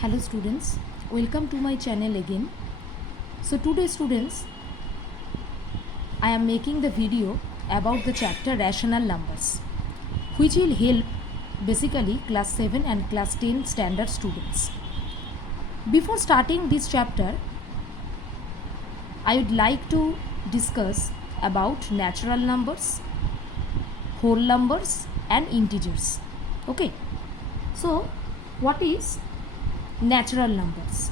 Hello students, welcome to my channel again. So today students, I am making the video about the chapter rational numbers, which will help basically class 7 and class 10 standard students. Before starting this chapter, I would like to discuss about natural numbers, whole numbers and integers. Okay, so what is natural numbers?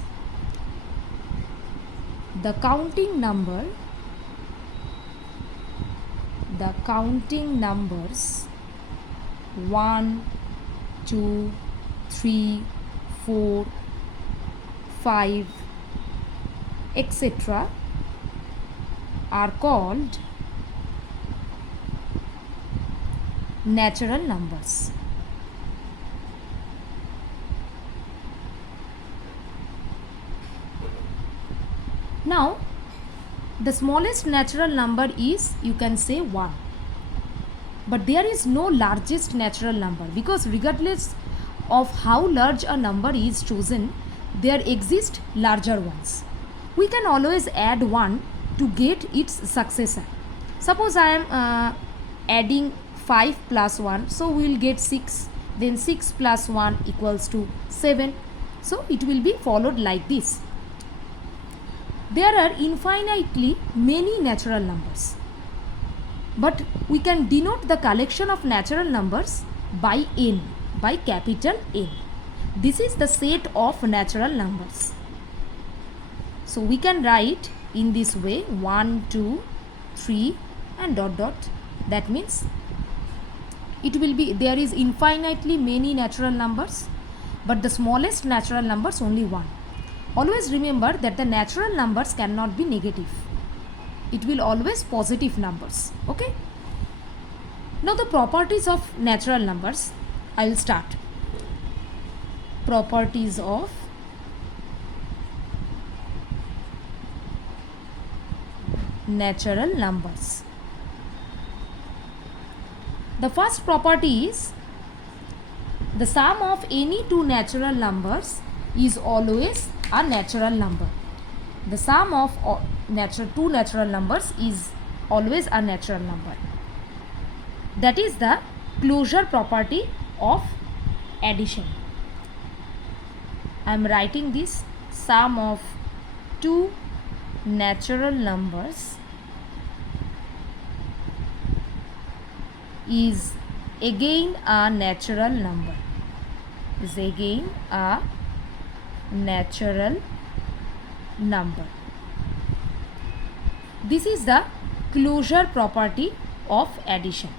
The counting numbers 1, 2, 3, 4, 5, etc. are called natural numbers. Now, the smallest natural number is, you can say, 1. But there is no largest natural number, because regardless of how large a number is chosen, there exist larger ones. We can always add 1 to get its successor. Suppose I am adding 5 plus 1, so we will get 6. Then 6 plus 1 equals to 7. So it will be followed like this. There are infinitely many natural numbers, but we can denote the collection of natural numbers by n, by capital N. This is the set of natural numbers. So we can write in this way 1, 2, 3 and dot dot. That means it will be, there is infinitely many natural numbers, but the smallest natural numbers only 1. Always remember that the natural numbers cannot be negative. It will always positive numbers. Okay. Now the properties of natural numbers. I will start. Properties of natural numbers. The first property is the sum of any two natural numbers is always a natural number. The sum of two natural numbers is always a natural number. That is the closure property of addition. I am writing this: sum of two natural numbers is again a natural number. Is again a natural number. This is the closure property of addition.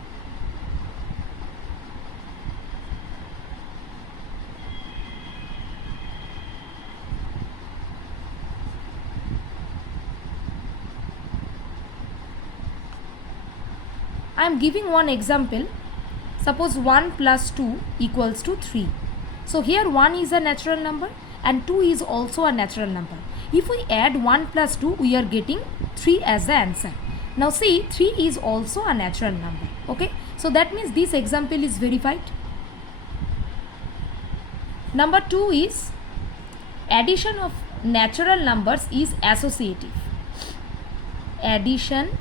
I am giving one example. Suppose 1 plus 2 equals to 3. So here 1 is a natural number and 2 is also a natural number. If we add 1 plus 2, we are getting 3 as the answer. Now see, 3 is also a natural number. Okay, so that means this example is verified. Number 2 is addition of natural numbers is associative. Addition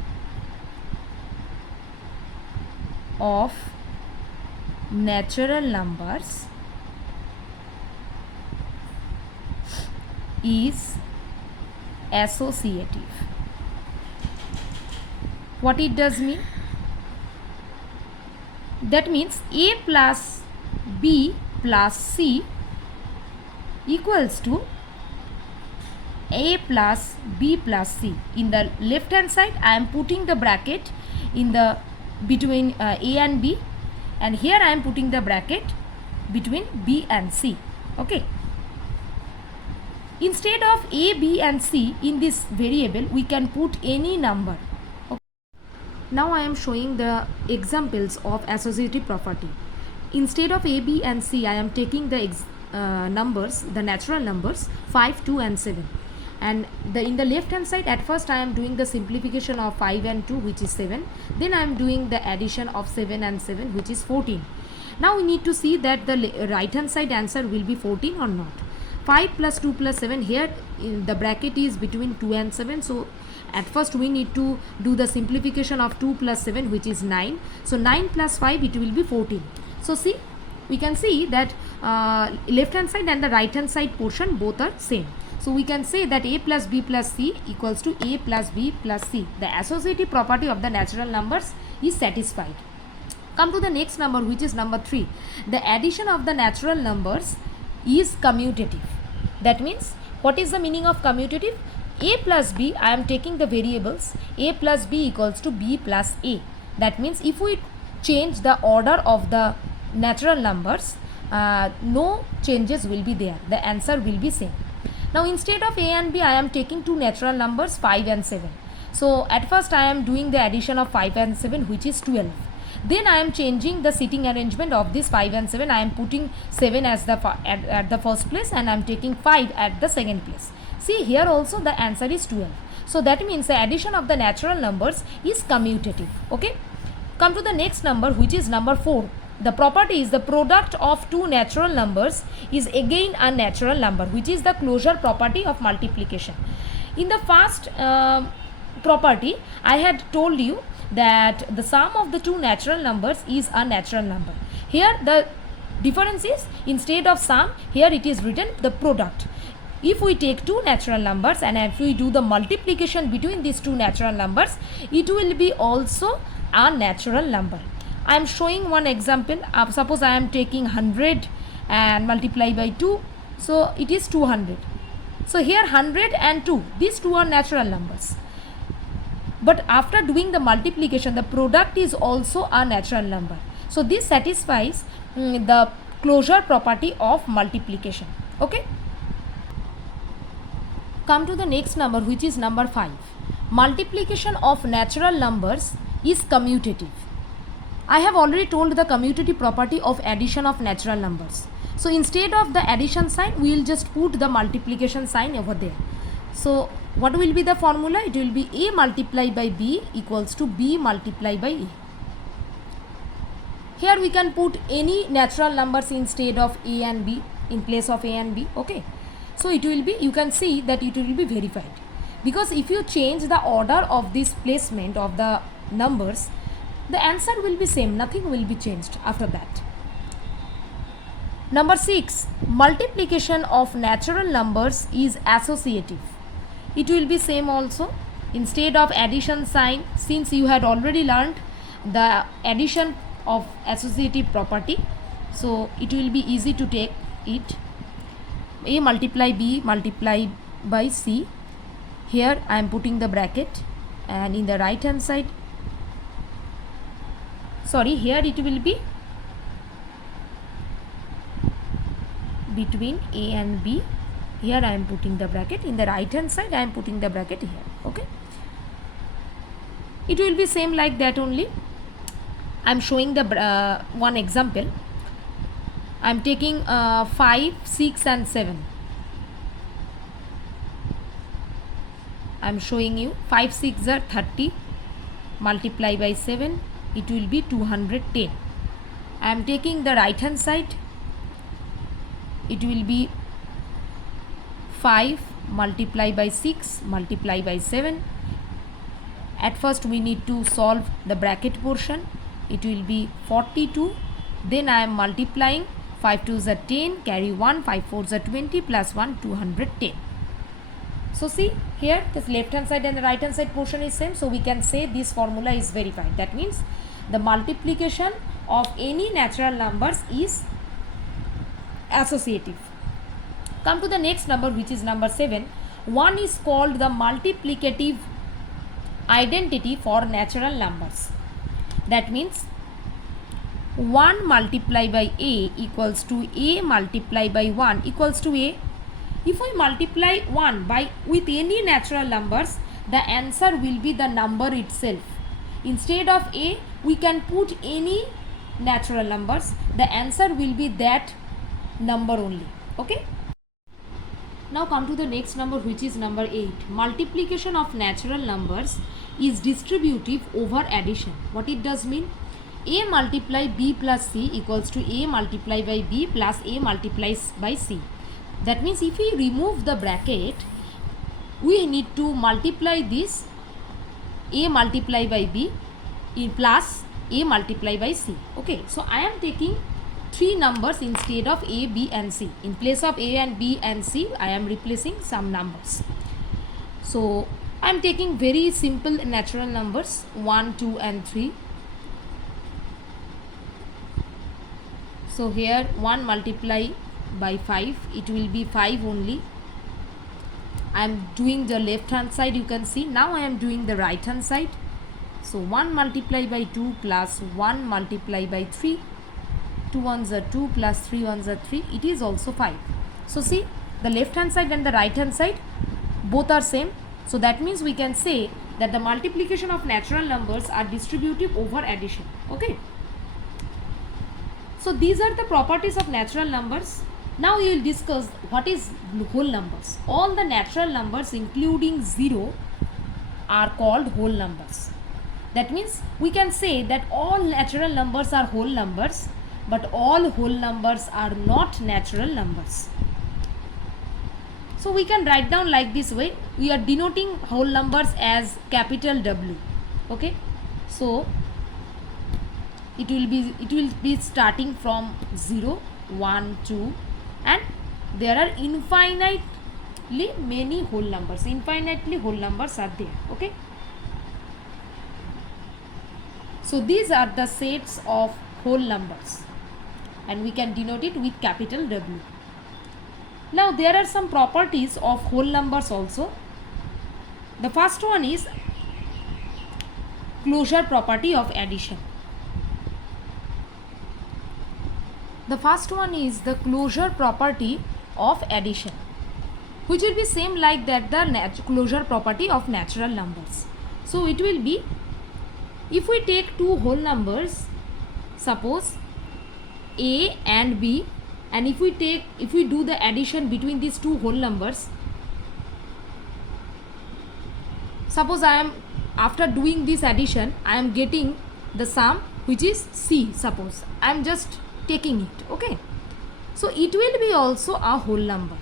of natural numbers is associative. What it does mean? That means A plus B plus C equals to A plus B plus C. In the left hand side, I am putting the bracket in the between A and B, and here I am putting the bracket between B and C. Okay. Instead of A, B and C in this variable, we can put any number. Okay. Now I am showing the examples of associative property. Instead of A, B and C, I am taking the numbers, the natural numbers 5, 2 and 7. And in the left hand side, at first I am doing the simplification of 5 and 2, which is 7. Then I am doing the addition of 7 and 7, which is 14. Now we need to see that the right hand side answer will be 14 or not. 5 plus 2 plus 7, here in the bracket is between 2 and 7. So at first we need to do the simplification of 2 plus 7, which is 9. So 9 plus 5, it will be 14. So see, we can see that left hand side and the right hand side portion both are same. So we can say that a plus b plus c equals to a plus b plus c. The associative property of the natural numbers is satisfied. Come to the next number, which is number 3. The addition of the natural numbers is commutative. That means, what is the meaning of commutative? A plus b, I am taking the variables a plus b equals to b plus a. That means if we change the order of the natural numbers, no changes will be there. The answer will be same. Now instead of a and b, I am taking two natural numbers 5 and 7. So at first I am doing the addition of 5 and 7, which is 12. Then I am changing the seating arrangement of this 5 and 7. I am putting 7 as the at the first place, and I am taking 5 at the second place. See, here also the answer is 12. So that means the addition of the natural numbers is commutative. Okay. Come to the next number, which is number 4. The property is the product of two natural numbers is again a natural number, which is the closure property of multiplication. In the first property, I had told you that the sum of the two natural numbers is a natural number. Here the difference is, instead of sum, here it is written the product. If we take two natural numbers and if we do the multiplication between these two natural numbers, it will be also a natural number. I am showing one example. Suppose I am taking 100 and multiply by 2, so it is 200. So here 100 and 2, these two are natural numbers. But after doing the multiplication, the product is also a natural number. So this satisfies the closure property of multiplication. Okay. Come to the next number, which is number 5. Multiplication of natural numbers is commutative. I have already told the commutative property of addition of natural numbers. So instead of the addition sign, we will just put the multiplication sign over there. So what will be the formula? It will be a multiplied by b equals to b multiplied by a. Here we can put any natural numbers instead of a and b, in place of a and b. Okay. So it will be, you can see that it will be verified. Because if you change the order of this placement of the numbers, the answer will be same. Nothing will be changed after that. Number 6. Multiplication of natural numbers is associative. It will be same also. Instead of addition sign, since you had already learned the addition of associative property, so it will be easy to take it. A multiply b multiply by c. Here I am putting the bracket, and in the right hand side, sorry, here it will be between a and b. Here I am putting the bracket. In the right hand side I am putting the bracket here. Okay. It will be same like that only. I am showing the one example. I am taking 5, 6 and 7. I am showing you 5 6 are 30, multiply by 7, it will be 210. I am taking the right hand side. It will be 5 multiply by 6 multiply by 7. At first we need to solve the bracket portion. It will be 42. Then I am multiplying. 5 2s are 10, carry 1, 5 4s are 20, plus 1, 210. So see, here this left hand side and the right hand side portion is same. So we can say this formula is verified. That means the multiplication of any natural numbers is associative. Come to the next number, which is number 7. One is called the multiplicative identity for natural numbers. That means 1 multiplied by a equals to a multiplied by 1 equals to a. If we multiply 1 with any natural numbers, the answer will be the number itself. Instead of a, we can put any natural numbers. The answer will be that number only. Okay. Now come to the next number, which is number 8. Multiplication of natural numbers is distributive over addition. What it does mean? A multiply b plus c equals to a multiply by b plus a multiplies by c. That means if we remove the bracket, we need to multiply this a multiply by b plus a multiply by c. Okay, so I am taking three numbers instead of a, b and c. In place of a and b and c, I am replacing some numbers. So I am taking very simple natural numbers 1, 2 and 3. So here 1 multiply by 5, it will be 5 only. I am doing the left hand side, you can see. Now I am doing the right hand side. So 1 multiply by 2 plus 1 multiply by 3. 2 ones are 2 plus 3 ones are 3. It is also 5. So see, the left hand side and the right hand side both are same. So that means we can say that the multiplication of natural numbers are distributive over addition. Okay. So these are the properties of natural numbers. Now we will discuss what is whole numbers. All the natural numbers including 0 are called whole numbers. That means we can say that all natural numbers are whole numbers, but all whole numbers are not natural numbers. So we can write down like this way. We are denoting whole numbers as capital W. Okay. So it will be starting from 0, 1, 2, and there are infinitely many whole numbers. Infinitely whole numbers are there. Okay. So these are the sets of whole numbers, and we can denote it with capital W. Now there are some properties of whole numbers also. The first one is closure property of addition. The first one is the closure property of addition, which will be same like that the closure property of natural numbers. So it will be, if we take two whole numbers, suppose a and b, and if we do the addition between these two whole numbers, suppose after doing this addition I am getting the sum which is c. Suppose I am just taking it. Okay, so it will be also a whole number.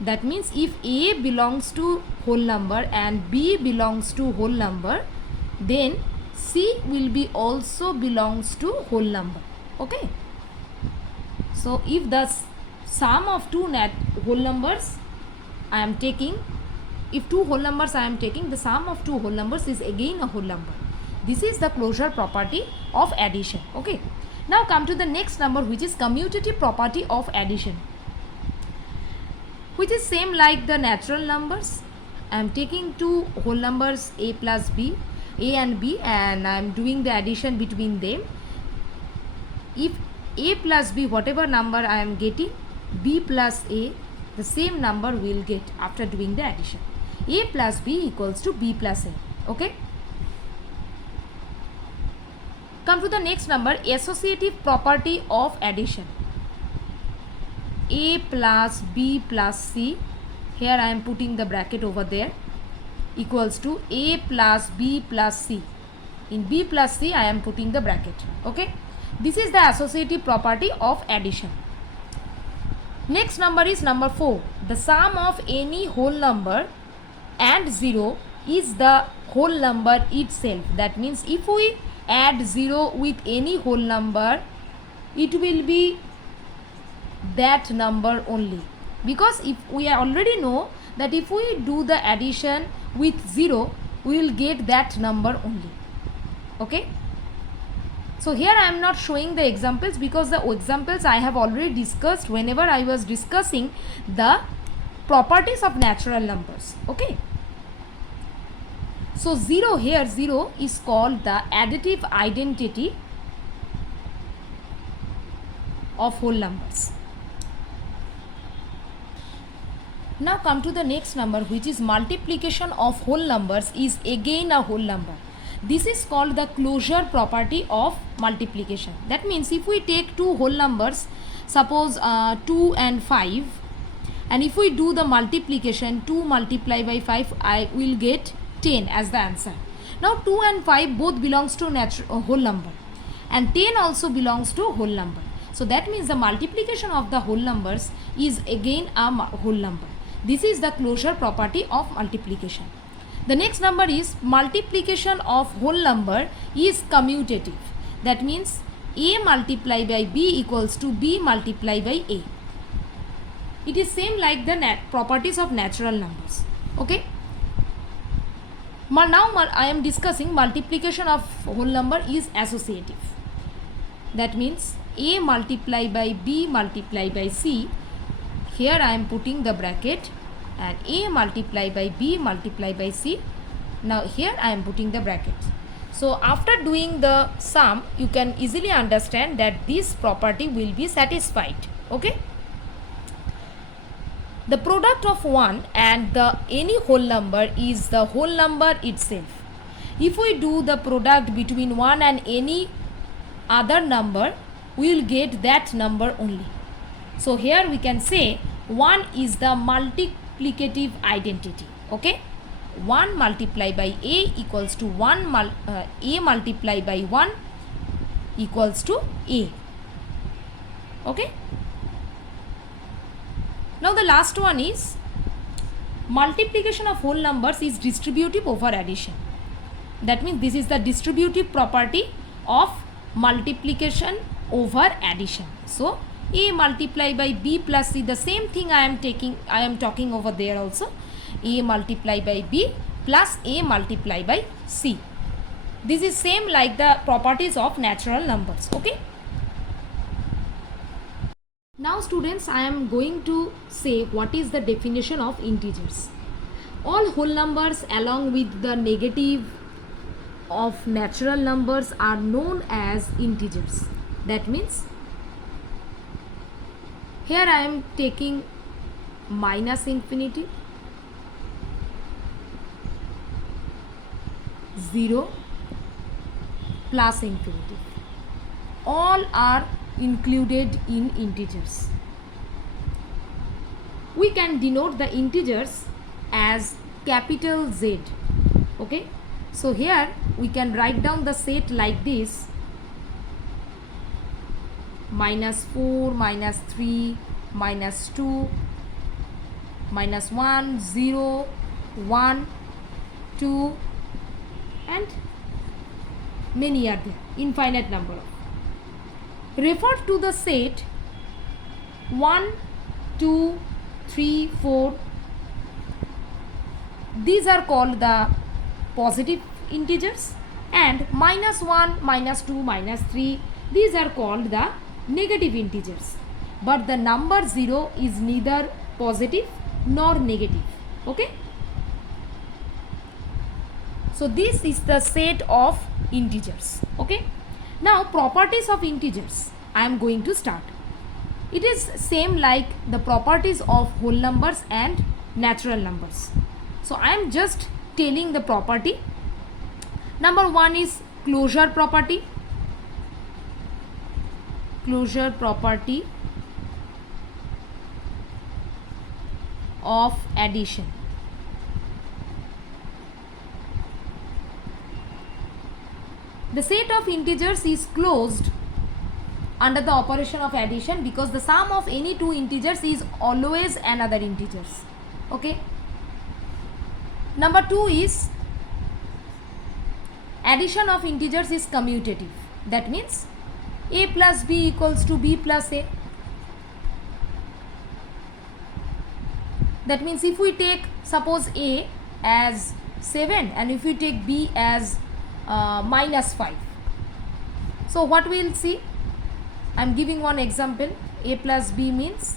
That means if a belongs to whole number and b belongs to whole number, then c will be also belongs to whole number. Okay, so if the sum of two whole numbers I am taking, if two whole numbers I am taking, the sum of two whole numbers is again a whole number. This is the closure property of addition. Okay, now come to the next number, which is commutative property of addition, which is same like the natural numbers. I am taking two whole numbers a plus b, a and b, and I am doing the addition between them. If a plus b, whatever number I am getting, b plus a, the same number we will get after doing the addition. A plus b equals to b plus a. Okay. Come to the next number, associative property of addition. A plus b plus c, here I am putting the bracket over there, equals to a plus b plus c. In b plus c I am putting the bracket. Okay, this is the associative property of addition. Next number is number 4. The sum of any whole number and 0 is the whole number itself. That means if we add 0 with any whole number, it will be that number only, because if we already know that if we do the addition with 0, we will get that number only. Okay, so here I am not showing the examples because the examples I have already discussed whenever I was discussing the properties of natural numbers. Okay, so 0, here 0 is called the additive identity of whole numbers. Now come to the next number, which is multiplication of whole numbers is again a whole number. This is called the closure property of multiplication. That means if we take two whole numbers, suppose 2 and 5, and if we do the multiplication, 2 multiplied by 5, I will get 10 as the answer. Now 2 and 5 both belongs to whole number, and 10 also belongs to whole number. So that means the multiplication of the whole numbers is again a whole number. This is the closure property of multiplication. The next number is multiplication of whole number is commutative. That means a multiplied by b equals to b multiplied by a. It is same like the properties of natural numbers. Okay. Now I am discussing multiplication of whole number is associative. That means a multiplied by b multiplied by c. Here I am putting the bracket, and a multiplied by b multiplied by c. Now here I am putting the brackets. So after doing the sum, you can easily understand that this property will be satisfied. Okay. The product of 1 and the any whole number is the whole number itself. If we do the product between 1 and any other number, we will get that number only. So here we can say 1 is the multiplicative identity. Okay. 1 multiplied by a equals to a multiplied by 1 equals to a. Okay. Now the last one is multiplication of whole numbers is distributive over addition. That means this is the distributive property of multiplication over addition. So a multiplied by b plus c, the same thing I am talking over there also. A multiplied by b plus a multiplied by c. This is same like the properties of natural numbers. Okay. Now students, I am going to say what is the definition of integers. All whole numbers along with the negative of natural numbers are known as integers. That means here I am taking minus infinity, 0, plus infinity. All are included in integers. We can denote the integers as capital Z. Okay. So here we can write down the set like this: minus 4, minus 3, minus 2, minus 1, 0, 1, 2, and many are there, infinite number of. Refer to the set 1, 2, 3, 4. These are called the positive integers, and minus 1, minus 2, minus 3, these are called the negative integers. But the number 0 is neither positive nor negative. Okay. So this is the set of integers. Okay. Now properties of integers I am going to start. It is same like the properties of whole numbers and natural numbers. So I am just telling the property. Number 1 is closure property. Closure property of addition. The set of integers is closed under the operation of addition because the sum of any two integers is always another integers. Okay. Number 2 is addition of integers is commutative. That means a plus b equals to b plus a. That means if we take suppose a as 7 and if we take b as minus 5. So what we will see? I am giving one example. A plus b means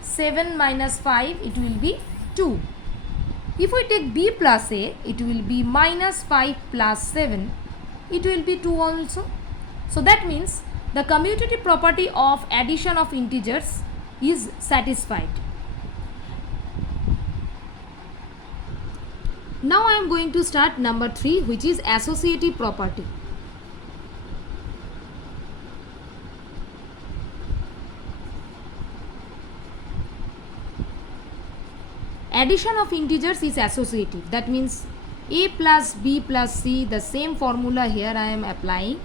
7 minus 5, it will be 2. If we take b plus a, it will be minus 5 plus 7, it will be 2 also. So that means the commutative property of addition of integers is satisfied. Now I am going to start number 3, which is associative property. Addition of integers is associative. That means a plus b plus c, the same formula here I am applying,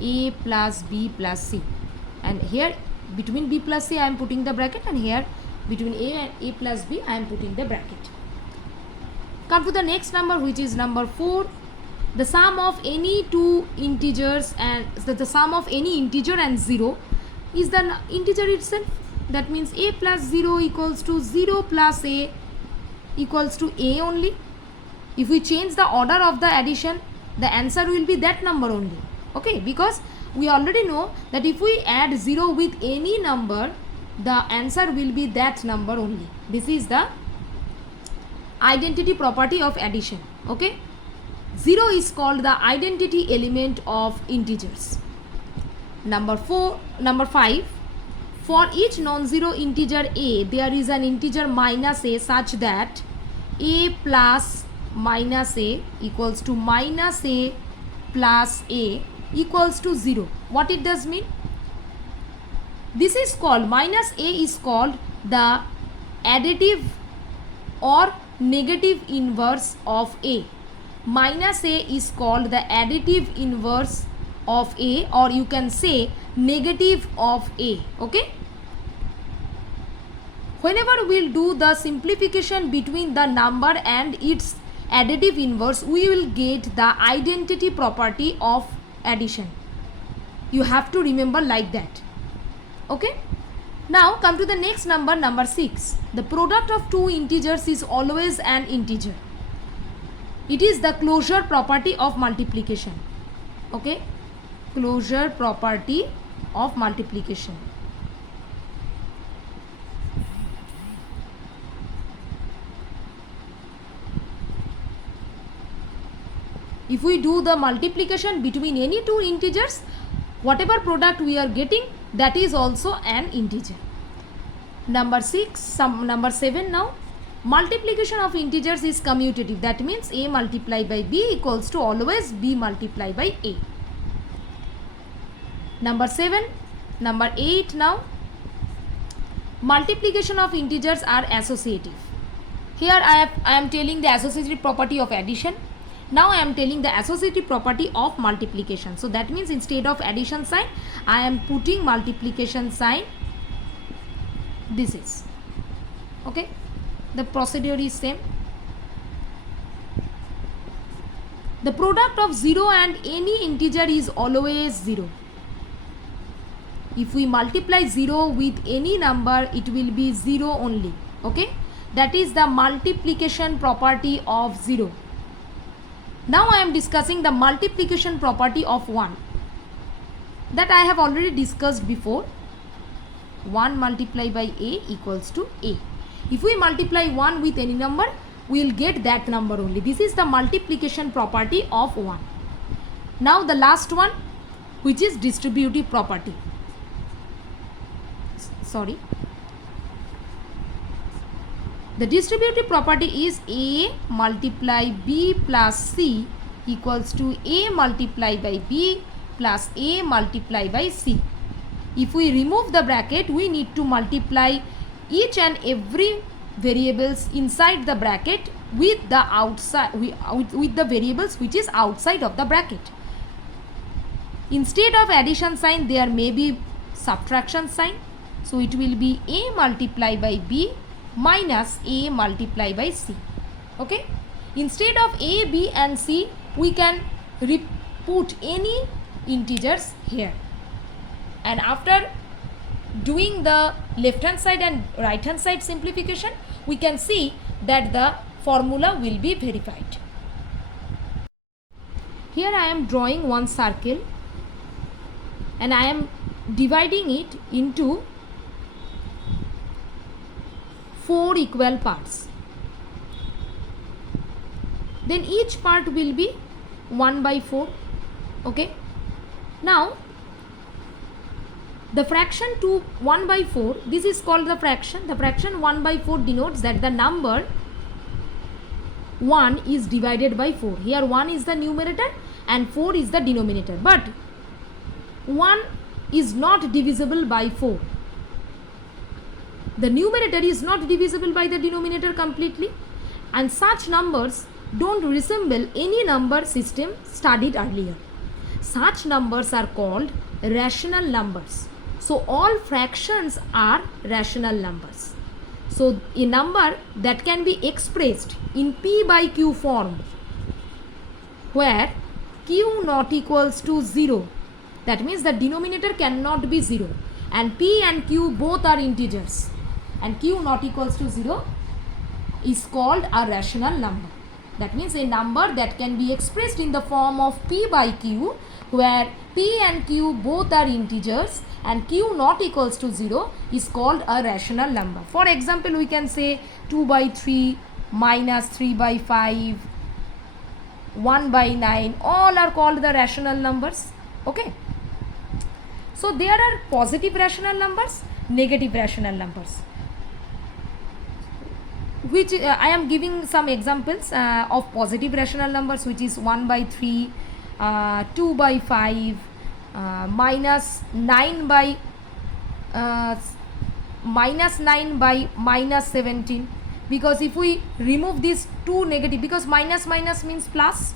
a plus b plus c, and here between b plus c I am putting the bracket, and here between a and a plus b I am putting the bracket. Come to the next number, which is number 4. The sum of any two integers and the sum of any integer and 0 is the integer itself. That means a plus 0 equals to 0 plus a equals to a only. If we change the order of the addition, the answer will be that number only. Okay, because we already know that if we add 0 with any number, the answer will be that number only. This is the identity property of addition. Okay, 0 is called the identity element of integers. Number 5. For each non-zero integer a, there is an integer minus a such that a plus minus a equals to minus a plus a equals to 0. What it does mean? This is called, minus a is called the additive or negative inverse of a. Minus a is called the additive inverse of a, or you can say negative of a. Okay, whenever we'll do the simplification between the number and its additive inverse, we will get the identity property of addition. You have to remember like that. Okay, now come to the next number, number 6. The product of two integers is always an integer. It is the closure property of multiplication. Okay, closure property of multiplication. If we do the multiplication between any two integers, whatever product we are getting, that is also an integer. Number 7 now. Multiplication of integers is commutative. That means a multiplied by b equals to always b multiplied by a. Number 7. Number 8 now. Multiplication of integers are associative. Here I am telling the associative property of addition. Now I am telling the associative property of multiplication. So that means instead of addition sign, I am putting multiplication sign. This is. Okay. The procedure is same. The product of 0 and any integer is always 0. If we multiply 0 with any number, it will be 0 only. Okay, that is the multiplication property of 0. Now I am discussing the multiplication property of 1. That I have already discussed before. 1 multiplied by a equals to a. If we multiply 1 with any number, we will get that number only. This is the multiplication property of 1. Now the last one, which is distributive property. The distributive property is a multiply b plus c equals to a multiply by b plus a multiply by c. If we remove the bracket, we need to multiply each and every variables inside the bracket with the outside with the variables which is outside of the bracket. Instead of addition sign, there may be subtraction sign. So it will be a multiply by b minus a multiply by c. Okay, instead of a, b and c, we can put any integers here, and after doing the left hand side and right hand side simplification, we can see that the formula will be verified. Here I am drawing one circle and I am dividing it into 4 equal parts. Then each part will be 1 by 4. Okay, now the fraction to 1 by 4, this is called the fraction. The fraction 1 by 4 denotes that the number 1 is divided by 4. Here 1 is the numerator and 4 is the denominator. But 1 is not divisible by 4. The numerator is not divisible by the denominator completely, and such numbers don't resemble any number system studied earlier. Such numbers are called rational numbers. So all fractions are rational numbers. So a number that can be expressed in p by q form, where q not equals to 0, that means the denominator cannot be 0, and p and q both are integers, and q not equals to 0 is called a rational number. That means a number that can be expressed in the form of p by q, where p and q both are integers and q not equals to 0 is called a rational number. For example, we can say 2 by 3 minus 3 by 5, 1 by 9, all are called the rational numbers. Okay. So there are positive rational numbers, negative rational numbers, which I am giving some examples of positive rational numbers, which is 1 by 3, 2 by 5, minus 9 by minus 17. Because if we remove these two negative, because minus means plus,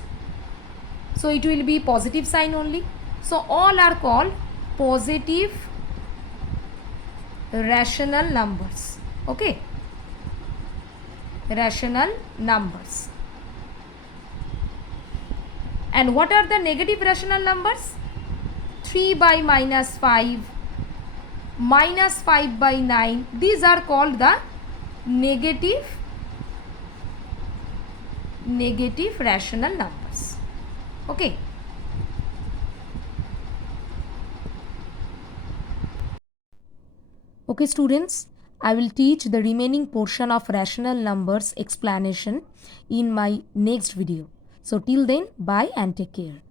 so it will be positive sign only. So all are called positive rational numbers. Okay, rational numbers. And what are the negative rational numbers? 3 by minus 5, minus 5 by 9, these are called the negative rational numbers. Okay. Okay students, I will teach the remaining portion of rational numbers explanation in my next video. So till then, bye and take care.